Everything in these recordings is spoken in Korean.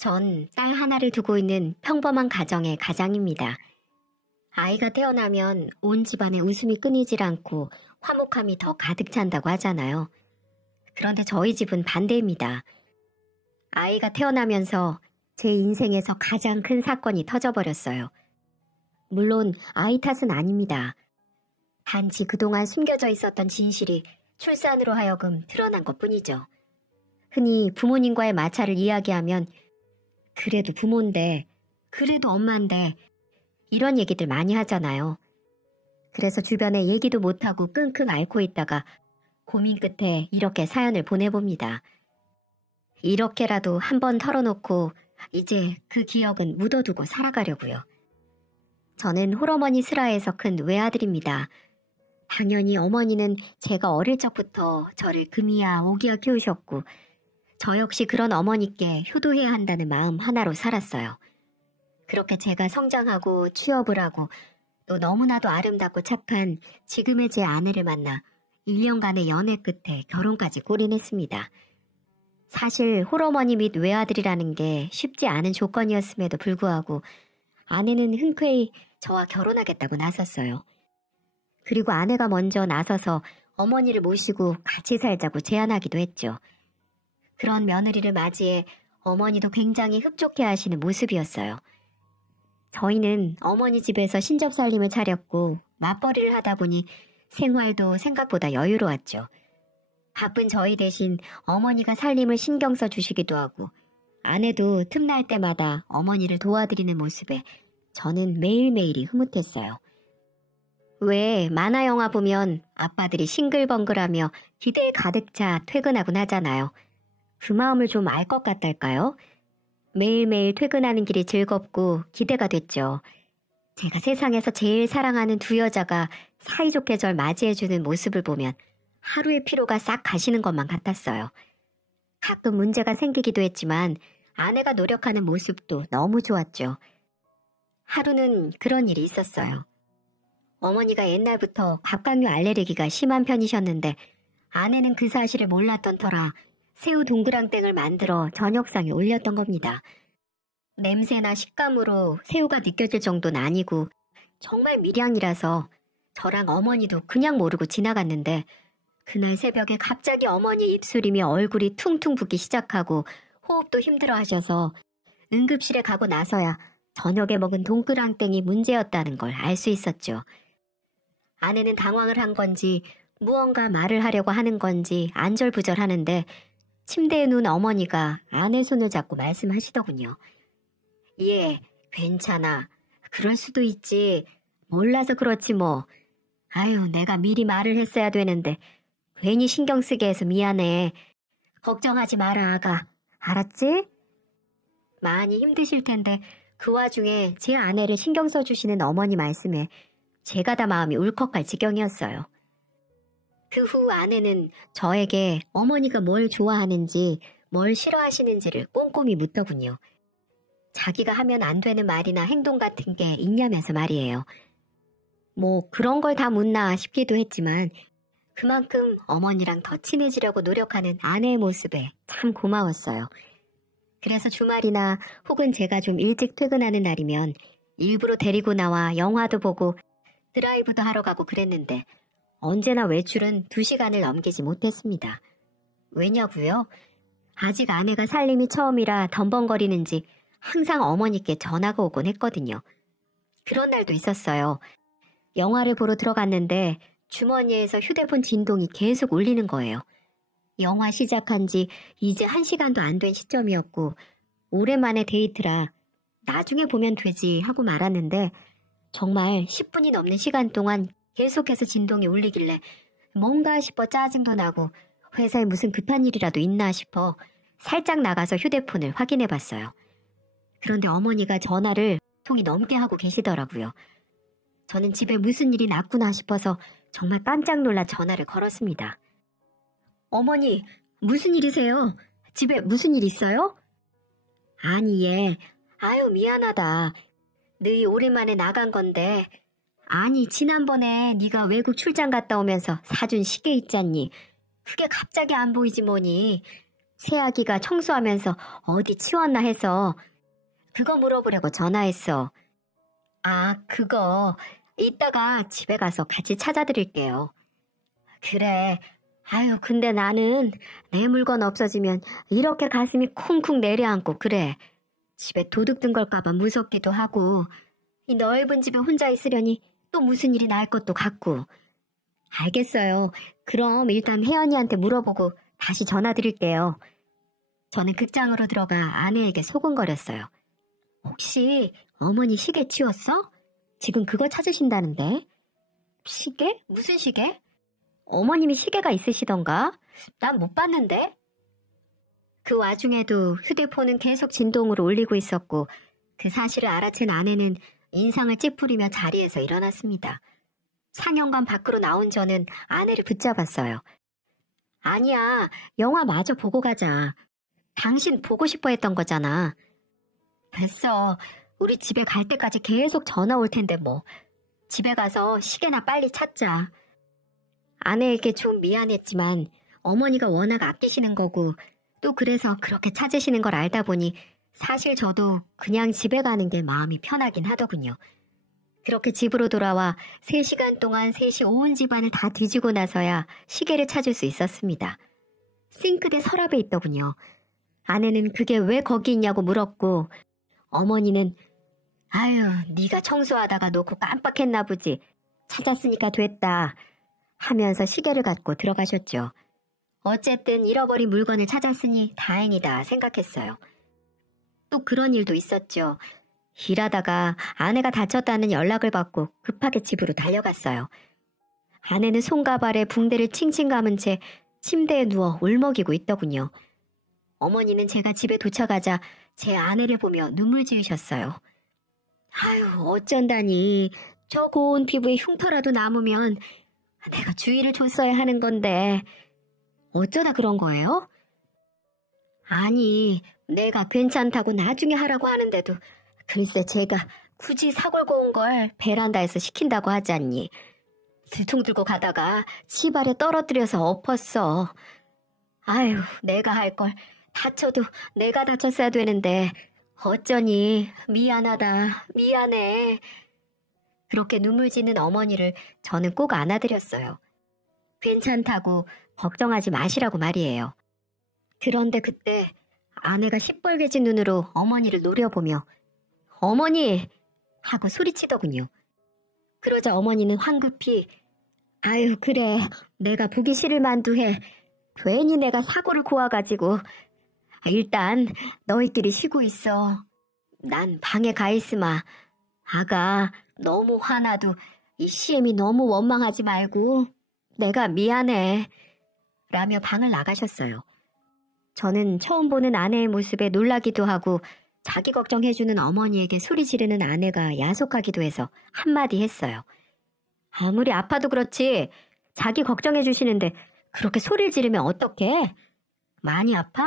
전 딸 하나를 두고 있는 평범한 가정의 가장입니다. 아이가 태어나면 온 집안에 웃음이 끊이질 않고 화목함이 더 가득 찬다고 하잖아요. 그런데 저희 집은 반대입니다. 아이가 태어나면서 제 인생에서 가장 큰 사건이 터져버렸어요. 물론 아이 탓은 아닙니다. 단지 그동안 숨겨져 있었던 진실이 출산으로 하여금 드러난 것뿐이죠. 흔히 부모님과의 마찰을 이야기하면 그래도 부모인데, 그래도 엄마인데 이런 얘기들 많이 하잖아요. 그래서 주변에 얘기도 못하고 끙끙 앓고 있다가 고민 끝에 이렇게 사연을 보내봅니다. 이렇게라도 한번 털어놓고 이제 그 기억은 묻어두고 살아가려고요. 저는 홀어머니 슬하에서 큰 외아들입니다. 당연히 어머니는 제가 어릴 적부터 저를 금이야 오기야 키우셨고 저 역시 그런 어머니께 효도해야 한다는 마음 하나로 살았어요. 그렇게 제가 성장하고 취업을 하고 또 너무나도 아름답고 착한 지금의 제 아내를 만나 1년간의 연애 끝에 결혼까지 골인했습니다. 사실 홀어머니 및 외아들이라는 게 쉽지 않은 조건이었음에도 불구하고 아내는 흔쾌히 저와 결혼하겠다고 나섰어요. 그리고 아내가 먼저 나서서 어머니를 모시고 같이 살자고 제안하기도 했죠. 그런 며느리를 맞이해 어머니도 굉장히 흡족해 하시는 모습이었어요. 저희는 어머니 집에서 신접살림을 차렸고 맞벌이를 하다 보니 생활도 생각보다 여유로웠죠. 바쁜 저희 대신 어머니가 살림을 신경 써주시기도 하고 아내도 틈날 때마다 어머니를 도와드리는 모습에 저는 매일매일이 흐뭇했어요. 왜 만화 영화 보면 아빠들이 싱글벙글하며 기대에 가득 차 퇴근하곤 하잖아요. 그 마음을 좀 알 것 같달까요? 매일매일 퇴근하는 길이 즐겁고 기대가 됐죠. 제가 세상에서 제일 사랑하는 두 여자가 사이좋게 절 맞이해주는 모습을 보면 하루의 피로가 싹 가시는 것만 같았어요. 가끔 문제가 생기기도 했지만 아내가 노력하는 모습도 너무 좋았죠. 하루는 그런 일이 있었어요. 어머니가 옛날부터 갑각류 알레르기가 심한 편이셨는데 아내는 그 사실을 몰랐던 터라 새우 동그랑땡을 만들어 저녁상에 올렸던 겁니다. 냄새나 식감으로 새우가 느껴질 정도는 아니고 정말 밀양이라서 저랑 어머니도 그냥 모르고 지나갔는데 그날 새벽에 갑자기 어머니 입술이며 얼굴이 퉁퉁 붓기 시작하고 호흡도 힘들어 하셔서 응급실에 가고 나서야 저녁에 먹은 동그랑땡이 문제였다는 걸 알 수 있었죠. 아내는 당황을 한 건지 무언가 말을 하려고 하는 건지 안절부절하는데 침대에 누운 어머니가 아내 손을 잡고 말씀하시더군요. 예, 괜찮아. 그럴 수도 있지. 몰라서 그렇지 뭐. 아유, 내가 미리 말을 했어야 되는데 괜히 신경 쓰게 해서 미안해. 걱정하지 마라, 아가. 알았지? 많이 힘드실 텐데 그 와중에 제 아내를 신경 써주시는 어머니 말씀에 제가 다 마음이 울컥할 지경이었어요. 그 후 아내는 저에게 어머니가 뭘 좋아하는지 뭘 싫어하시는지를 꼼꼼히 묻더군요. 자기가 하면 안 되는 말이나 행동 같은 게 있냐면서 말이에요. 뭐 그런 걸 다 묻나 싶기도 했지만 그만큼 어머니랑 더 친해지려고 노력하는 아내의 모습에 참 고마웠어요. 그래서 주말이나 혹은 제가 좀 일찍 퇴근하는 날이면 일부러 데리고 나와 영화도 보고 드라이브도 하러 가고 그랬는데 언제나 외출은 2시간을 넘기지 못했습니다. 왜냐고요? 아직 아내가 살림이 처음이라 덤벙거리는지 항상 어머니께 전화가 오곤 했거든요. 그런 날도 있었어요. 영화를 보러 들어갔는데 주머니에서 휴대폰 진동이 계속 울리는 거예요. 영화 시작한 지 이제 1시간도 안 된 시점이었고 오랜만에 데이트라 나중에 보면 되지 하고 말았는데 정말 10분이 넘는 시간 동안 계속해서 진동이 울리길래 뭔가 싶어 짜증도 나고 회사에 무슨 급한 일이라도 있나 싶어 살짝 나가서 휴대폰을 확인해 봤어요. 그런데 어머니가 전화를 통이 넘게 하고 계시더라고요. 저는 집에 무슨 일이 났구나 싶어서 정말 깜짝 놀라 전화를 걸었습니다. 어머니, 무슨 일이세요? 집에 무슨 일 있어요? 아니 얘, 아유 미안하다. 너희 오랜만에 나간 건데 아니 지난번에 네가 외국 출장 갔다 오면서 사준 시계 있잖니. 그게 갑자기 안 보이지 뭐니. 새아기가 청소하면서 어디 치웠나 해서 그거 물어보려고 전화했어. 아, 그거 이따가 집에 가서 같이 찾아드릴게요. 그래. 아유, 근데 나는 내 물건 없어지면 이렇게 가슴이 쿵쿵 내려앉고 그래. 집에 도둑 든 걸까봐 무섭기도 하고 이 넓은 집에 혼자 있으려니 또 무슨 일이 날 것도 같고. 알겠어요. 그럼 일단 혜연이한테 물어보고 다시 전화드릴게요. 저는 극장으로 들어가 아내에게 소곤거렸어요. 혹시 어머니 시계 치웠어? 지금 그거 찾으신다는데. 시계? 무슨 시계? 어머님이 시계가 있으시던가? 난 못 봤는데. 그 와중에도 휴대폰은 계속 진동으로 울리고 있었고 그 사실을 알아챈 아내는 인상을 찌푸리며 자리에서 일어났습니다. 상영관 밖으로 나온 저는 아내를 붙잡았어요. 아니야, 영화 마저 보고 가자. 당신 보고 싶어 했던 거잖아. 됐어. 우리 집에 갈 때까지 계속 전화 올 텐데 뭐. 집에 가서 시계나 빨리 찾자. 아내에게 좀 미안했지만 어머니가 워낙 아끼시는 거고 또 그래서 그렇게 찾으시는 걸 알다 보니 사실 저도 그냥 집에 가는 게 마음이 편하긴 하더군요. 그렇게 집으로 돌아와 3시간 동안 셋이 온 집안을 다 뒤지고 나서야 시계를 찾을 수 있었습니다. 싱크대 서랍에 있더군요. 아내는 그게 왜 거기 있냐고 물었고 어머니는 아유, 네가 청소하다가 놓고 깜빡했나 보지. 찾았으니까 됐다 하면서 시계를 갖고 들어가셨죠. 어쨌든 잃어버린 물건을 찾았으니 다행이다 생각했어요. 또 그런 일도 있었죠. 일하다가 아내가 다쳤다는 연락을 받고 급하게 집으로 달려갔어요. 아내는 손과 발에 붕대를 칭칭 감은 채 침대에 누워 울먹이고 있더군요. 어머니는 제가 집에 도착하자 제 아내를 보며 눈물 지으셨어요. 아유, 어쩐다니. 저 고운 피부에 흉터라도 남으면 내가 주의를 줬어야 하는 건데 어쩌다 그런 거예요? 아니, 내가 괜찮다고 나중에 하라고 하는데도 글쎄 제가 굳이 사골고 온 걸 베란다에서 시킨다고 하지 않니? 들통 들고 가다가 치발에 떨어뜨려서 엎었어. 아유, 내가 할 걸 다쳐도 내가 다쳤어야 되는데 어쩌니. 미안하다. 미안해. 그렇게 눈물 짓는 어머니를 저는 꼭 안아드렸어요. 괜찮다고 걱정하지 마시라고 말이에요. 그런데 그때 아내가 시뻘개진 눈으로 어머니를 노려보며 어머니! 하고 소리치더군요. 그러자 어머니는 황급히 아유, 그래. 내가 보기 싫을 만두해. 괜히 내가 사고를 고와가지고. 일단 너희끼리 쉬고 있어. 난 방에 가 있으마. 아가, 너무 화나도 이 CM이 너무 원망하지 말고 내가 미안해. 라며 방을 나가셨어요. 저는 처음 보는 아내의 모습에 놀라기도 하고 자기 걱정해주는 어머니에게 소리 지르는 아내가 야속하기도 해서 한마디 했어요. 아무리 아파도 그렇지 자기 걱정해주시는데 그렇게 소리를 지르면 어떡해? 많이 아파?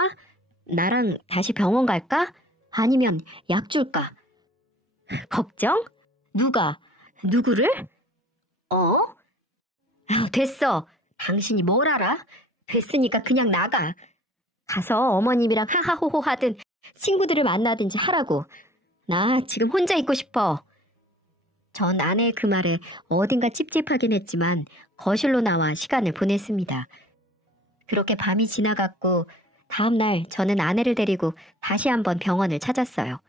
나랑 다시 병원 갈까? 아니면 약 줄까? 걱정? 누가? 누구를? 됐어. 당신이 뭘 알아? 됐으니까 그냥 나가. 가서 어머님이랑 하하호호 하든 친구들을 만나든지 하라고. 나 지금 혼자 있고 싶어. 전 아내의 그 말에 어딘가 찝찝하긴 했지만 거실로 나와 시간을 보냈습니다. 그렇게 밤이 지나갔고 다음날 저는 아내를 데리고 다시 한번 병원을 찾았어요.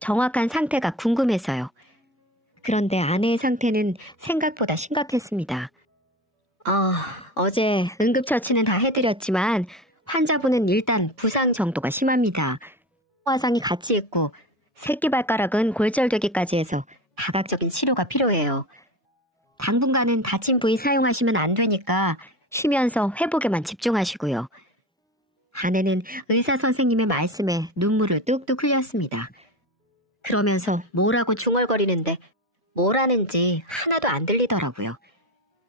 정확한 상태가 궁금해서요. 그런데 아내의 상태는 생각보다 심각했습니다. 어제 응급처치는 다 해드렸지만 환자분은 일단 부상 정도가 심합니다. 화상이 같이 있고 새끼발가락은 골절되기까지 해서 다각적인 치료가 필요해요. 당분간은 다친 부위 사용하시면 안 되니까 쉬면서 회복에만 집중하시고요. 아내는 의사 선생님의 말씀에 눈물을 뚝뚝 흘렸습니다. 그러면서 뭐라고 중얼거리는데 뭘 하는지 하나도 안 들리더라고요.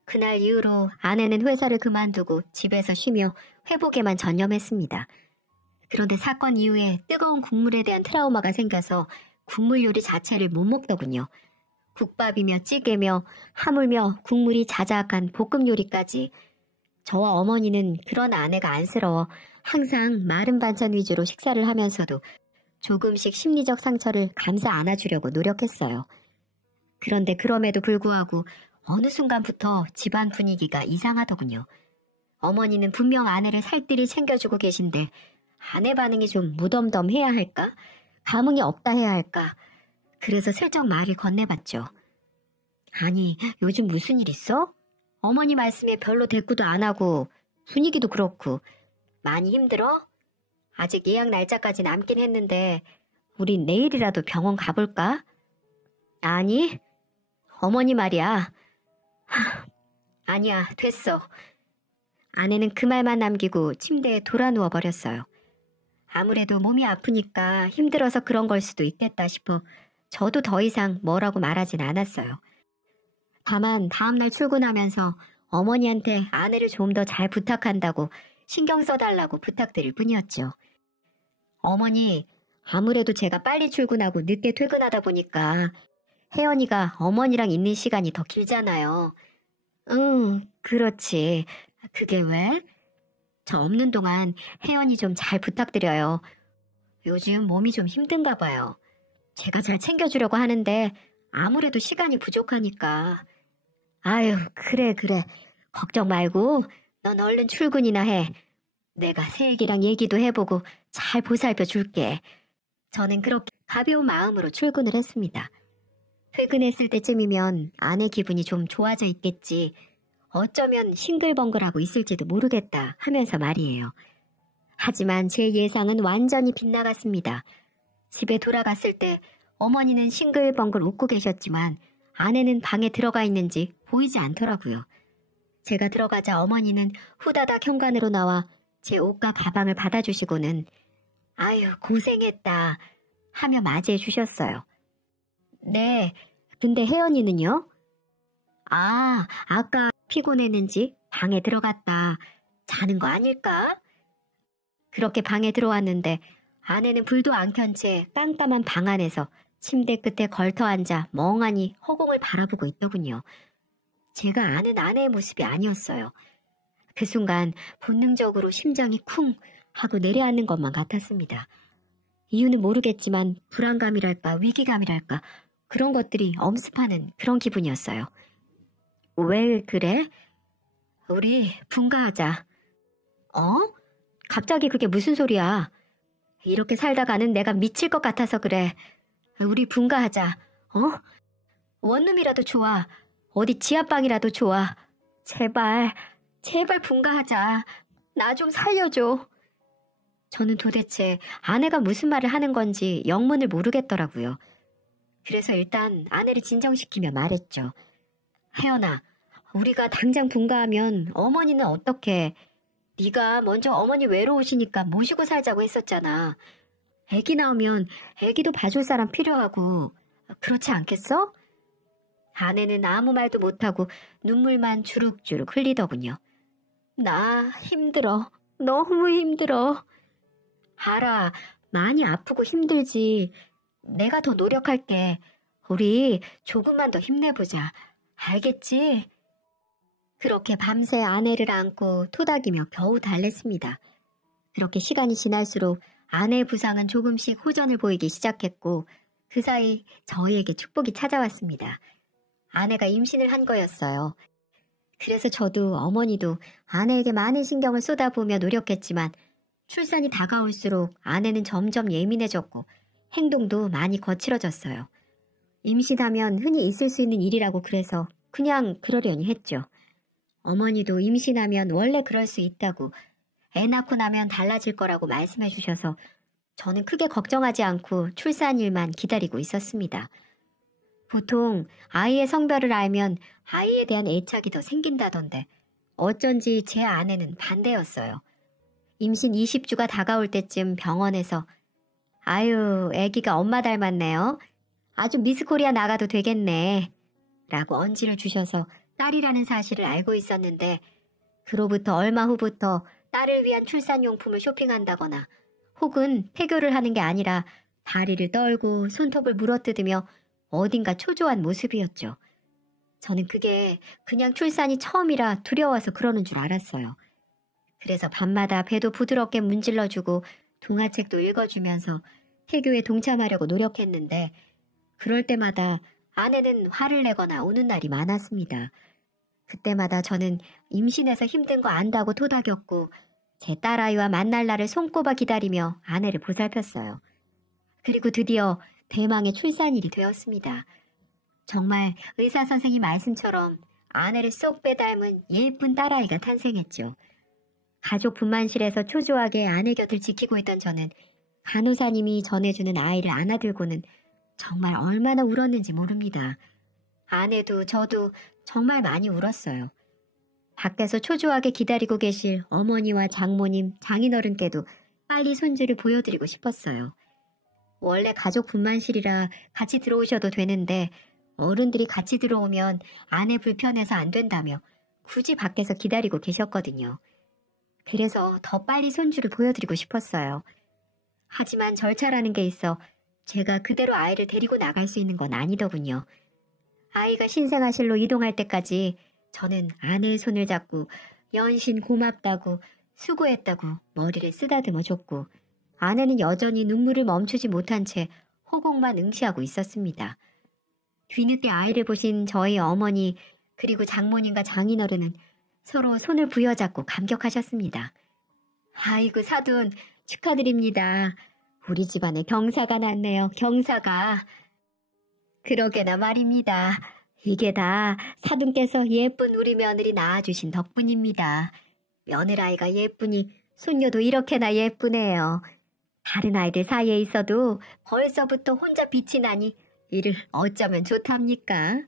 그날 이후로 아내는 회사를 그만두고 집에서 쉬며 회복에만 전념했습니다. 그런데 사건 이후에 뜨거운 국물에 대한 트라우마가 생겨서 국물 요리 자체를 못 먹더군요. 국밥이며 찌개며 하물며 국물이 자작한 볶음 요리까지. 저와 어머니는 그런 아내가 안쓰러워 항상 마른 반찬 위주로 식사를 하면서도 조금씩 심리적 상처를 감싸 안아주려고 노력했어요. 그런데 그럼에도 불구하고 어느 순간부터 집안 분위기가 이상하더군요. 어머니는 분명 아내를 살뜰히 챙겨주고 계신데 아내 반응이 좀 무덤덤해야 할까? 감흥이 없다 해야 할까? 그래서 슬쩍 말을 건네봤죠. 아니, 요즘 무슨 일 있어? 어머니 말씀에 별로 대꾸도 안 하고 분위기도 그렇고 많이 힘들어? 아직 예약 날짜까지 남긴 했는데 우린 내일이라도 병원 가볼까? 아니, 어머니 말이야. 아니야, 됐어. 아내는 그 말만 남기고 침대에 돌아 누워버렸어요. 아무래도 몸이 아프니까 힘들어서 그런 걸 수도 있겠다 싶어 저도 더 이상 뭐라고 말하진 않았어요. 다만 다음날 출근하면서 어머니한테 아내를 좀 더 잘 부탁한다고 신경 써달라고 부탁드릴 뿐이었죠. 어머니, 아무래도 제가 빨리 출근하고 늦게 퇴근하다 보니까 혜연이가 어머니랑 있는 시간이 더 길잖아요. 응, 그렇지. 그게 왜? 저 없는 동안 혜연이 좀 잘 부탁드려요. 요즘 몸이 좀 힘든가 봐요. 제가 잘 챙겨주려고 하는데 아무래도 시간이 부족하니까. 아유, 그래. 걱정 말고 넌 얼른 출근이나 해. 내가 새애기랑 얘기도 해보고 잘 보살펴 줄게. 저는 그렇게 가벼운 마음으로 출근을 했습니다. 퇴근했을 때쯤이면 아내 기분이 좀 좋아져 있겠지. 어쩌면 싱글벙글하고 있을지도 모르겠다 하면서 말이에요. 하지만 제 예상은 완전히 빗나갔습니다. 집에 돌아갔을 때 어머니는 싱글벙글 웃고 계셨지만 아내는 방에 들어가 있는지 보이지 않더라고요. 제가 들어가자 어머니는 후다닥 현관으로 나와 제 옷과 가방을 받아주시고는 아유, 고생했다 하며 맞이해 주셨어요. 네, 근데 혜연이는요? 아, 아까 피곤했는지 방에 들어갔다 자는 거 아닐까? 그렇게 방에 들어왔는데 아내는 불도 안 켠 채 깜깜한 방 안에서 침대 끝에 걸터 앉아 멍하니 허공을 바라보고 있더군요. 제가 아는 아내의 모습이 아니었어요. 그 순간 본능적으로 심장이 쿵 하고 내려앉는 것만 같았습니다. 이유는 모르겠지만 불안감이랄까 위기감이랄까 그런 것들이 엄습하는 그런 기분이었어요. 왜 그래? 우리 분가하자. 어? 갑자기 그게 무슨 소리야? 이렇게 살다가는 내가 미칠 것 같아서 그래. 우리 분가하자. 어? 원룸이라도 좋아. 어디 지하방이라도 좋아. 제발 분가하자. 나 좀 살려줘. 저는 도대체 아내가 무슨 말을 하는 건지 영문을 모르겠더라고요. 그래서 일단 아내를 진정시키며 말했죠. 혜연아, 우리가 당장 분가하면 어머니는 어떡해. 네가 먼저 어머니 외로우시니까 모시고 살자고 했었잖아. 애기 나오면 애기도 봐줄 사람 필요하고 그렇지 않겠어? 아내는 아무 말도 못하고 눈물만 주룩주룩 흘리더군요. 나 힘들어. 너무 힘들어. 알아. 많이 아프고 힘들지. 내가 더 노력할게. 우리 조금만 더 힘내보자. 알겠지? 그렇게 밤새 아내를 안고 토닥이며 겨우 달랬습니다. 그렇게 시간이 지날수록 아내의 부상은 조금씩 호전을 보이기 시작했고 그 사이 저희에게 축복이 찾아왔습니다. 아내가 임신을 한 거였어요. 그래서 저도 어머니도 아내에게 많은 신경을 쏟아부으며 노력했지만 출산이 다가올수록 아내는 점점 예민해졌고 행동도 많이 거칠어졌어요. 임신하면 흔히 있을 수 있는 일이라고 그래서 그냥 그러려니 했죠. 어머니도 임신하면 원래 그럴 수 있다고 애 낳고 나면 달라질 거라고 말씀해 주셔서 저는 크게 걱정하지 않고 출산일만 기다리고 있었습니다. 보통 아이의 성별을 알면 아이에 대한 애착이 더 생긴다던데 어쩐지 제 아내는 반대였어요. 임신 20주가 다가올 때쯤 병원에서 아유, 애기가 엄마 닮았네요. 아주 미스코리아 나가도 되겠네. 라고 언지를 주셔서 딸이라는 사실을 알고 있었는데 그로부터 얼마 후부터 딸을 위한 출산용품을 쇼핑한다거나 혹은 폐교를 하는 게 아니라 다리를 떨고 손톱을 물어뜯으며 어딘가 초조한 모습이었죠. 저는 그게 그냥 출산이 처음이라 두려워서 그러는 줄 알았어요. 그래서 밤마다 배도 부드럽게 문질러주고 동화책도 읽어주면서 태교에 동참하려고 노력했는데 그럴 때마다 아내는 화를 내거나 우는 날이 많았습니다. 그때마다 저는 임신해서 힘든 거 안다고 토닥였고 제 딸아이와 만날 날을 손꼽아 기다리며 아내를 보살폈어요. 그리고 드디어 대망의 출산일이 되었습니다. 정말 의사 선생님 말씀처럼 아내를 쏙 빼닮은 예쁜 딸아이가 탄생했죠. 가족 분만실에서 초조하게 아내 곁을 지키고 있던 저는 간호사님이 전해주는 아이를 안아들고는 정말 얼마나 울었는지 모릅니다. 아내도 저도 정말 많이 울었어요. 밖에서 초조하게 기다리고 계실 어머니와 장모님, 장인어른께도 빨리 손주를 보여드리고 싶었어요. 원래 가족 분만실이라 같이 들어오셔도 되는데 어른들이 같이 들어오면 아내 불편해서 안 된다며 굳이 밖에서 기다리고 계셨거든요. 그래서 더 빨리 손주를 보여드리고 싶었어요. 하지만 절차라는 게 있어 제가 그대로 아이를 데리고 나갈 수 있는 건 아니더군요. 아이가 신생아실로 이동할 때까지 저는 아내의 손을 잡고 연신 고맙다고 수고했다고 머리를 쓰다듬어 줬고 아내는 여전히 눈물을 멈추지 못한 채 호곡만 응시하고 있었습니다. 뒤늦게 아이를 보신 저희 어머니 그리고 장모님과 장인어른은 서로 손을 부여잡고 감격하셨습니다. 아이고 사돈 축하드립니다. 우리 집안에 경사가 났네요. 경사가. 그러게나 말입니다. 이게 다 사돈께서 예쁜 우리 며느리 낳아주신 덕분입니다. 며느라이가 예쁘니 손녀도 이렇게나 예쁘네요. 다른 아이들 사이에 있어도 벌써부터 혼자 빛이 나니 이를 어쩌면 좋답니까?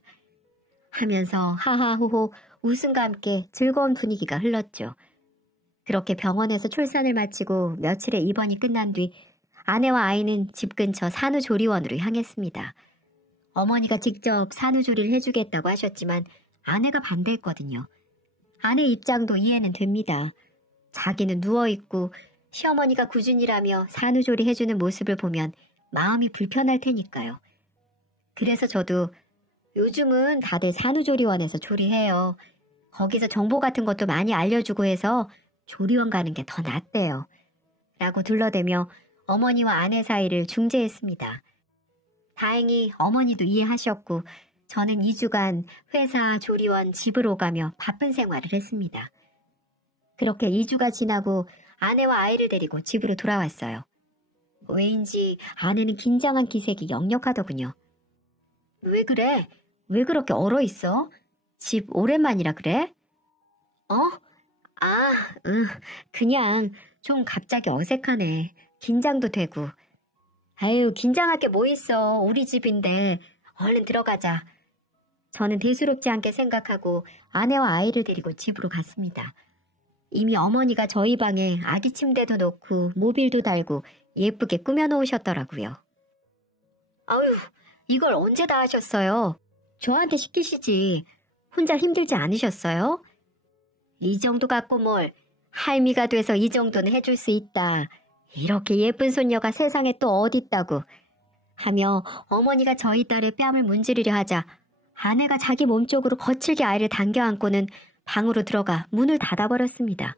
하면서 하하호호 웃음과 함께 즐거운 분위기가 흘렀죠. 그렇게 병원에서 출산을 마치고 며칠의 입원이 끝난 뒤 아내와 아이는 집 근처 산후조리원으로 향했습니다. 어머니가 직접 산후조리를 해주겠다고 하셨지만 아내가 반대했거든요. 아내 입장도 이해는 됩니다. 자기는 누워있고 시어머니가 꾸준히라며 산후조리 해주는 모습을 보면 마음이 불편할 테니까요. 그래서 저도 요즘은 다들 산후조리원에서 조리해요. 거기서 정보 같은 것도 많이 알려주고 해서 조리원 가는 게 더 낫대요. 라고 둘러대며 어머니와 아내 사이를 중재했습니다. 다행히 어머니도 이해하셨고 저는 2주간 회사, 조리원, 집으로 가며 바쁜 생활을 했습니다. 그렇게 2주가 지나고 아내와 아이를 데리고 집으로 돌아왔어요. 왜인지 아내는 긴장한 기색이 역력하더군요. 왜 그래? 왜 그렇게 얼어있어? 집 오랜만이라 그래? 그냥 좀 갑자기 어색하네. 긴장도 되고. 아유, 긴장할 게 뭐 있어. 우리 집인데. 얼른 들어가자. 저는 대수롭지 않게 생각하고 아내와 아이를 데리고 집으로 갔습니다. 이미 어머니가 저희 방에 아기 침대도 놓고 모빌도 달고 예쁘게 꾸며놓으셨더라고요. 아유, 이걸 언제 다 하셨어요? 저한테 시키시지. 혼자 힘들지 않으셨어요? 이 정도 갖고 뭘 할미가 돼서 이 정도는 해줄 수 있다. 이렇게 예쁜 손녀가 세상에 또 어딨다고 하며 어머니가 저희 딸의 뺨을 문지르려 하자 아내가 자기 몸쪽으로 거칠게 아이를 당겨 안고는 방으로 들어가 문을 닫아버렸습니다.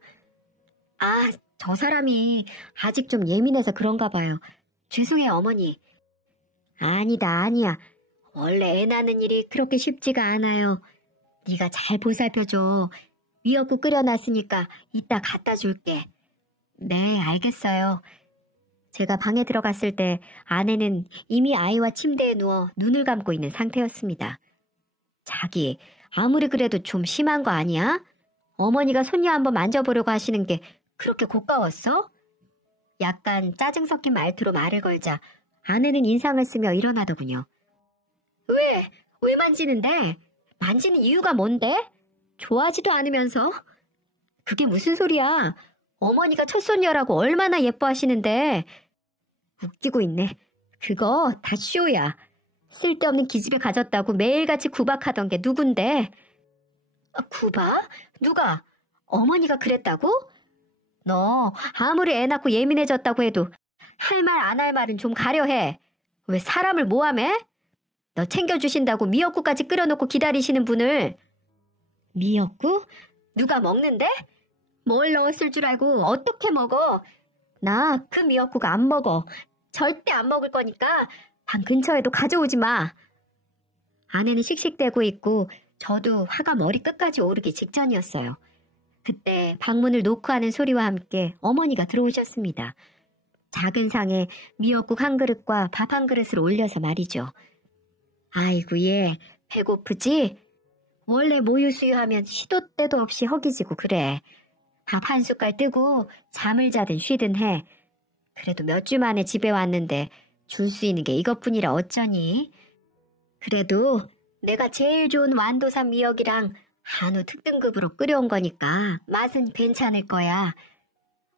아, 저 사람이 아직 좀 예민해서 그런가 봐요. 죄송해요, 어머니. 아니야. 원래 애 낳는 일이 그렇게 쉽지가 않아요. 네가 잘 보살펴줘. 미역국 끓여놨으니까 이따 갖다 줄게. 네, 알겠어요. 제가 방에 들어갔을 때 아내는 이미 아이와 침대에 누워 눈을 감고 있는 상태였습니다. 자기, 아무리 그래도 좀 심한 거 아니야? 어머니가 손녀 한번 만져보려고 하시는 게 그렇게 고가웠어? 약간 짜증 섞인 말투로 말을 걸자 아내는 인상을 쓰며 일어나더군요. 왜 만지는데? 만지는 이유가 뭔데? 좋아하지도 않으면서? 그게 무슨 소리야? 어머니가 첫손녀라고 얼마나 예뻐하시는데. 웃기고 있네. 그거 다 쇼야. 쓸데없는 기집애 가졌다고 매일같이 구박하던 게 누군데? 구박? 누가? 어머니가 그랬다고? 너 아무리 애 낳고 예민해졌다고 해도 할 말 안 할 말은 좀 가려해. 왜 사람을 모함해? 너 챙겨주신다고 미역국까지 끓여놓고 기다리시는 분을. 미역국? 누가 먹는데? 뭘 넣었을 줄 알고 어떻게 먹어? 나 그 미역국 안 먹어. 절대 안 먹을 거니까 방 근처에도 가져오지 마. 아내는 씩씩대고 있고 저도 화가 머리끝까지 오르기 직전이었어요. 그때 방문을 노크하는 소리와 함께 어머니가 들어오셨습니다. 작은 상에 미역국 한 그릇과 밥 한 그릇을 올려서 말이죠. 아이고 얘 배고프지? 원래 모유수유하면 시도 때도 없이 허기지고 그래. 밥 한 숟갈 뜨고 잠을 자든 쉬든 해. 그래도 몇 주 만에 집에 왔는데 줄 수 있는 게 이것뿐이라 어쩌니? 그래도 내가 제일 좋은 완도산 미역이랑 한우 특등급으로 끓여온 거니까 맛은 괜찮을 거야.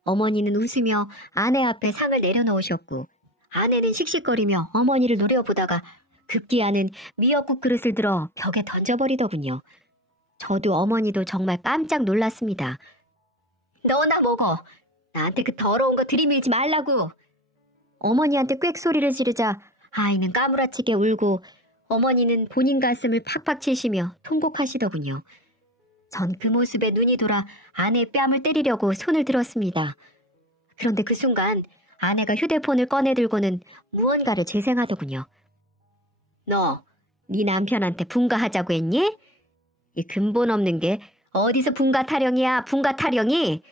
어머니는 웃으며 아내 앞에 상을 내려놓으셨고 아내는 씩씩거리며 어머니를 노려보다가 급기야는 미역국 그릇을 들어 벽에 던져버리더군요. 저도 어머니도 정말 깜짝 놀랐습니다. 너나 먹어. 나한테 그 더러운 거 들이밀지 말라고. 어머니한테 꽥 소리를 지르자 아이는 까무라치게 울고 어머니는 본인 가슴을 팍팍 치시며 통곡하시더군요. 전 그 모습에 눈이 돌아 아내의 뺨을 때리려고 손을 들었습니다. 그런데 그 순간 아내가 휴대폰을 꺼내 들고는 무언가를 재생하더군요. 너, 네 남편한테 분가하자고 했니? 이 근본 없는 게 어디서 분가 타령이야, 분가 타령이?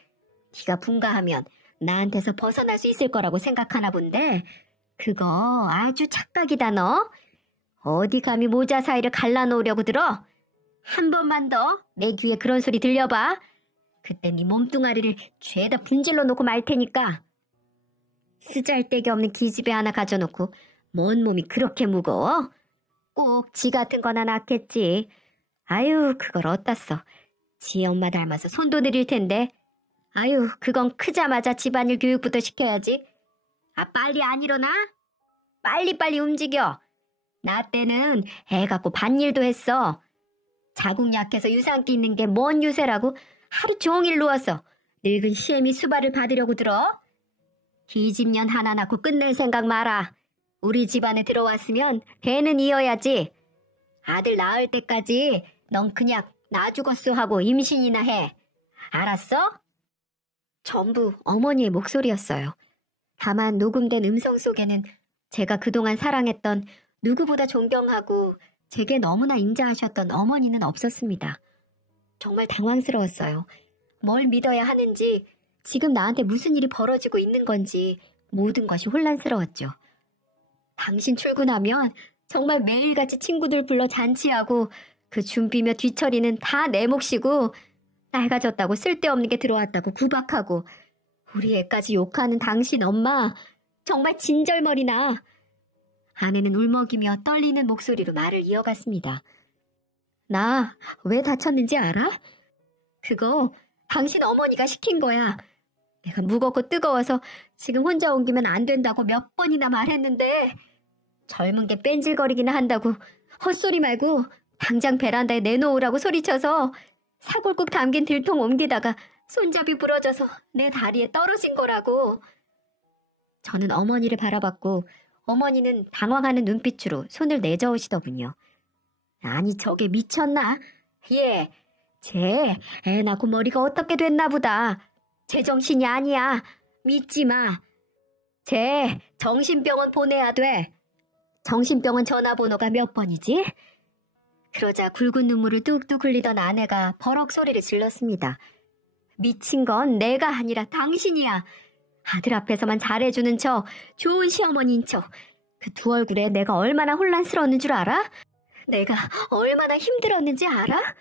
네가 분가하면 나한테서 벗어날 수 있을 거라고 생각하나 본데 그거 아주 착각이다 너. 어디 감히 모자 사이를 갈라놓으려고 들어? 한 번만 더 내 귀에 그런 소리 들려봐. 그때 네 몸뚱아리를 죄다 분질러 놓고 말 테니까. 쓰잘데기 없는 기집애 하나 가져놓고 뭔 몸이 그렇게 무거워? 꼭 지 같은 거나 낳겠지. 아유 그걸 어디다 써. 지 엄마 닮아서 손도 느릴 텐데. 아유 그건 크자마자 집안일 교육부터 시켜야지. 아 빨리 안 일어나? 빨리빨리 움직여. 나 때는 애 갖고 밭일도 했어. 자궁 약해서 유산기 있는 게 뭔 유세라고 하루 종일 누워서 늙은 시애미 수발을 받으려고 들어? 기집년 하나 낳고 끝낼 생각 마라. 우리 집안에 들어왔으면 대는 이어야지. 아들 낳을 때까지 넌 그냥 나 죽었어 하고 임신이나 해. 알았어? 전부 어머니의 목소리였어요. 다만 녹음된 음성 속에는 제가 그동안 사랑했던 누구보다 존경하고 제게 너무나 인자하셨던 어머니는 없었습니다. 정말 당황스러웠어요. 뭘 믿어야 하는지, 지금 나한테 무슨 일이 벌어지고 있는 건지 모든 것이 혼란스러웠죠. 당신 출근하면 정말 매일같이 친구들 불러 잔치하고 그 준비며 뒤처리는 다 내 몫이고 낡아졌다고 쓸데없는 게 들어왔다고 구박하고 우리 애까지 욕하는 당신 엄마 정말 진절머리나. 아내는 울먹이며 떨리는 목소리로 말을 이어갔습니다. 나 왜 다쳤는지 알아? 그거 당신 어머니가 시킨 거야. 내가 무겁고 뜨거워서 지금 혼자 옮기면 안 된다고 몇 번이나 말했는데 젊은 게 뺀질거리기나 한다고 헛소리 말고 당장 베란다에 내놓으라고 소리쳐서 사골국 담긴 들통 옮기다가 손잡이 부러져서 내 다리에 떨어진 거라고. 저는 어머니를 바라봤고 어머니는 당황하는 눈빛으로 손을 내저으시더군요. 아니 저게 미쳤나? 예, 쟤 애 낳고 머리가 어떻게 됐나 보다. 제정신이 아니야. 믿지 마. 쟤 정신병원 보내야 돼. 정신병원 전화번호가 몇 번이지? 그러자 굵은 눈물을 뚝뚝 흘리던 아내가 버럭 소리를 질렀습니다. 미친 건 내가 아니라 당신이야. 아들 앞에서만 잘해주는 척, 좋은 시어머니인 척. 그 두 얼굴에 내가 얼마나 혼란스러웠는 줄 알아? 내가 얼마나 힘들었는지 알아?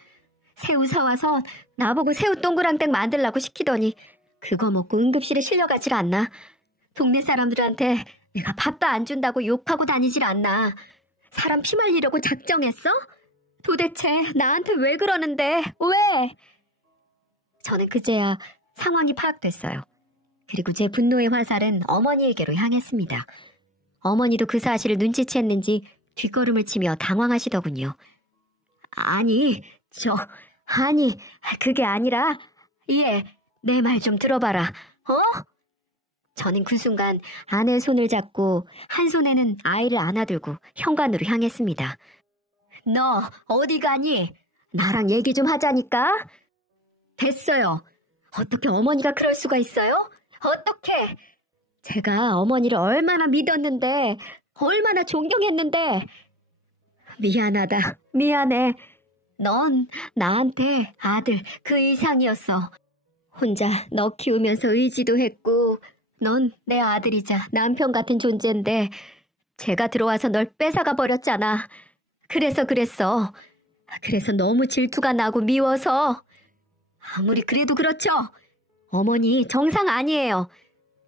새우 사와서 나보고 새우 동그랑땡 만들라고 시키더니 그거 먹고 응급실에 실려가질 않나? 동네 사람들한테 내가 밥도 안 준다고 욕하고 다니질 않나? 사람 피 말리려고 작정했어? 도대체 나한테 왜 그러는데? 왜? 저는 그제야 상황이 파악됐어요. 그리고 제 분노의 화살은 어머니에게로 향했습니다. 어머니도 그 사실을 눈치챘는지 뒷걸음을 치며 당황하시더군요. 아니, 그게 아니라, 예, 내 말 좀 들어봐라, 어? 저는 그 순간 아내의 손을 잡고 한 손에는 아이를 안아들고 현관으로 향했습니다. 너 어디 가니? 나랑 얘기 좀 하자니까? 됐어요. 어떻게 어머니가 그럴 수가 있어요? 어떻게? 제가 어머니를 얼마나 믿었는데, 얼마나 존경했는데. 미안하다. 미안해. 넌 나한테 아들 그 이상이었어. 혼자 너 키우면서 의지도 했고, 넌 내 아들이자 남편 같은 존재인데 제가 들어와서 널 뺏어가 버렸잖아. 그래서 그랬어. 그래서 너무 질투가 나고 미워서. 아무리 그래도 그렇죠. 어머니 정상 아니에요.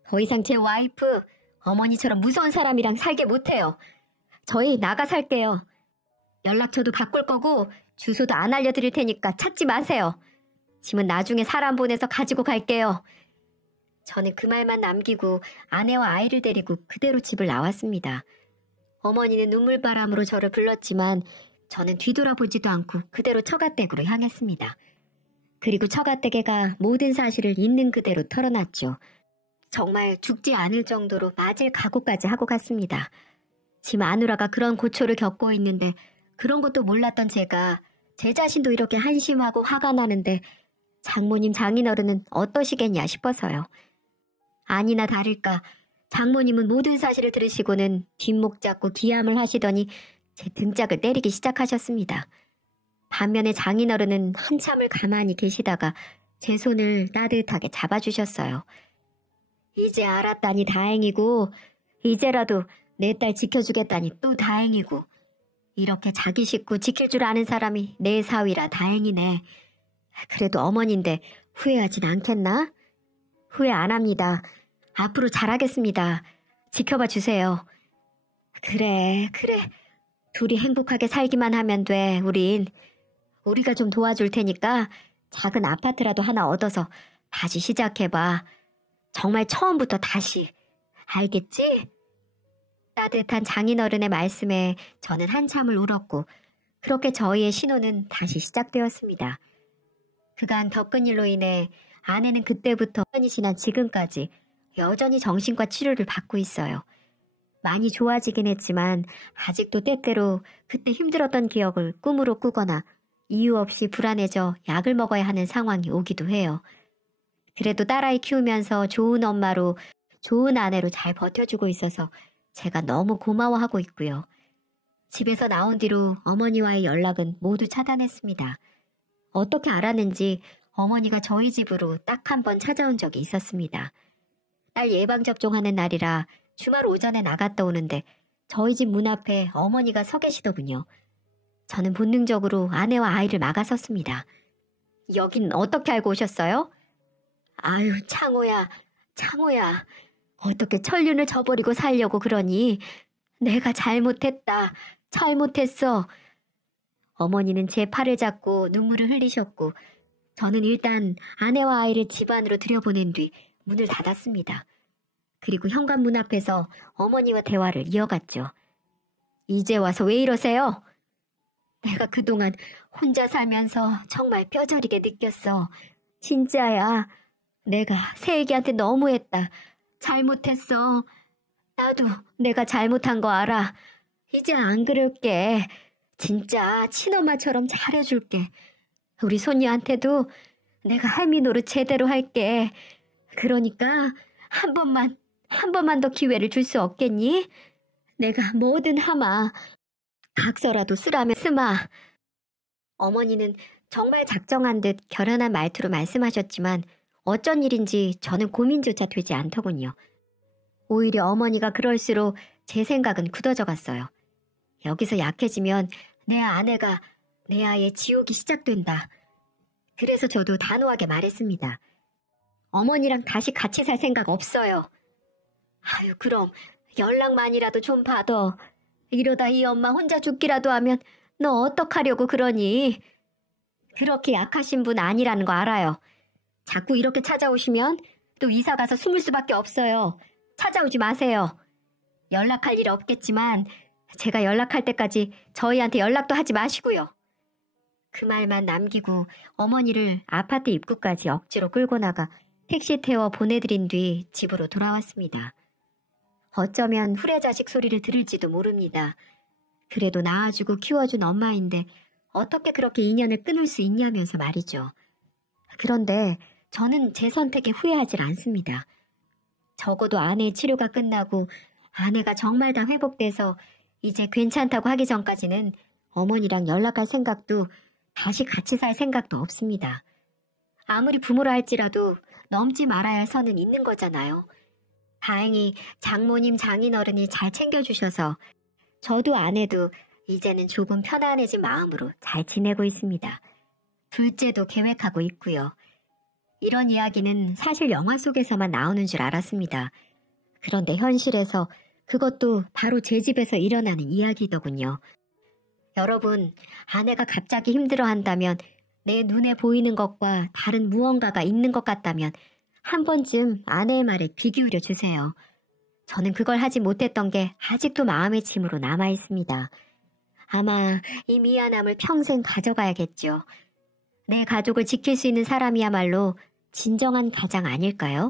더 이상 제 와이프, 어머니처럼 무서운 사람이랑 살게 못해요. 저희 나가 살게요. 연락처도 바꿀 거고 주소도 안 알려드릴 테니까 찾지 마세요. 짐은 나중에 사람 보내서 가지고 갈게요. 저는 그 말만 남기고 아내와 아이를 데리고 그대로 집을 나왔습니다. 어머니는 눈물바람으로 저를 불렀지만 저는 뒤돌아보지도 않고 그대로 처가댁으로 향했습니다. 그리고 처가댁에가 모든 사실을 있는 그대로 털어놨죠. 정말 죽지 않을 정도로 맞을 각오까지 하고 갔습니다. 지 마누라가 그런 고초를 겪고 있는데 그런 것도 몰랐던 제가 제 자신도 이렇게 한심하고 화가 나는데 장모님 장인어른은 어떠시겠냐 싶어서요. 아니나 다를까 장모님은 모든 사실을 들으시고는 뒷목 잡고 기함을 하시더니 제 등짝을 때리기 시작하셨습니다. 반면에 장인어른은 한참을 가만히 계시다가 제 손을 따뜻하게 잡아주셨어요. 이제 알았다니 다행이고 이제라도 내 딸 지켜주겠다니 또 다행이고 이렇게 자기 식구 지킬 줄 아는 사람이 내 사위라 다행이네. 그래도 어머니인데 후회하진 않겠나? 후회 안 합니다. 앞으로 잘하겠습니다. 지켜봐 주세요. 그래. 둘이 행복하게 살기만 하면 돼, 우린. 우리가 좀 도와줄 테니까 작은 아파트라도 하나 얻어서 다시 시작해봐. 정말 처음부터 다시. 알겠지? 따뜻한 장인어른의 말씀에 저는 한참을 울었고 그렇게 저희의 신혼은 다시 시작되었습니다. 그간 겪은 일로 인해 아내는 그때부터 1년이 지난 지금까지 여전히 정신과 치료를 받고 있어요. 많이 좋아지긴 했지만 아직도 때때로 그때 힘들었던 기억을 꿈으로 꾸거나 이유 없이 불안해져 약을 먹어야 하는 상황이 오기도 해요. 그래도 딸아이 키우면서 좋은 엄마로 좋은 아내로 잘 버텨주고 있어서 제가 너무 고마워하고 있고요. 집에서 나온 뒤로 어머니와의 연락은 모두 차단했습니다. 어떻게 알았는지 어머니가 저희 집으로 딱 한 번 찾아온 적이 있었습니다. 딸 예방접종하는 날이라 주말 오전에 나갔다 오는데 저희 집 문 앞에 어머니가 서 계시더군요. 저는 본능적으로 아내와 아이를 막아섰습니다. 여긴 어떻게 알고 오셨어요? 아유, 창호야. 어떻게 천륜을 저버리고 살려고 그러니? 내가 잘못했다. 잘못했어. 어머니는 제 팔을 잡고 눈물을 흘리셨고 저는 일단 아내와 아이를 집 안으로 들여보낸 뒤 문을 닫았습니다. 그리고 현관문 앞에서 어머니와 대화를 이어갔죠. 이제 와서 왜 이러세요? 내가 그동안 혼자 살면서 정말 뼈저리게 느꼈어. 진짜야. 내가 새애기한테 너무했다. 잘못했어. 나도 내가 잘못한 거 알아. 이제 안 그럴게. 진짜 친엄마처럼 잘해줄게. 우리 손녀한테도 내가 할미 노릇 제대로 할게. 그러니까 한 번만 더 기회를 줄 수 없겠니? 내가 뭐든 하마. 각서라도 쓰라면 쓰마. 어머니는 정말 작정한 듯 결연한 말투로 말씀하셨지만 어쩐 일인지 저는 고민조차 되지 않더군요. 오히려 어머니가 그럴수록 제 생각은 굳어져 갔어요. 여기서 약해지면 내 아내가 내 아이의 지옥이 시작된다. 그래서 저도 단호하게 말했습니다. 어머니랑 다시 같이 살 생각 없어요. 아유, 그럼 연락만이라도 좀 받아. 이러다 이 엄마 혼자 죽기라도 하면 너 어떡하려고 그러니? 그렇게 약하신 분 아니라는 거 알아요. 자꾸 이렇게 찾아오시면 또 이사 가서 숨을 수밖에 없어요. 찾아오지 마세요. 연락할 일 없겠지만 제가 연락할 때까지 저희한테 연락도 하지 마시고요. 그 말만 남기고 어머니를 아파트 입구까지 억지로 끌고 나가 택시 태워 보내드린 뒤 집으로 돌아왔습니다. 어쩌면 후레자식 소리를 들을지도 모릅니다. 그래도 낳아주고 키워준 엄마인데 어떻게 그렇게 인연을 끊을 수 있냐면서 말이죠. 그런데 저는 제 선택에 후회하질 않습니다. 적어도 아내의 치료가 끝나고 아내가 정말 다 회복돼서 이제 괜찮다고 하기 전까지는 어머니랑 연락할 생각도 다시 같이 살 생각도 없습니다. 아무리 부모라 할지라도 넘지 말아야 할 선은 있는 거잖아요. 다행히 장모님 장인어른이 잘 챙겨주셔서 저도 아내도 이제는 조금 편안해진 마음으로 잘 지내고 있습니다. 둘째도 계획하고 있고요. 이런 이야기는 사실 영화 속에서만 나오는 줄 알았습니다. 그런데 현실에서 그것도 바로 제 집에서 일어나는 이야기더군요. 여러분, 아내가 갑자기 힘들어한다면 내 눈에 보이는 것과 다른 무언가가 있는 것 같다면 한 번쯤 아내의 말에 귀 기울여 주세요. 저는 그걸 하지 못했던 게 아직도 마음의 짐으로 남아 있습니다. 아마 이 미안함을 평생 가져가야겠죠. 내 가족을 지킬 수 있는 사람이야말로 진정한 가장 아닐까요?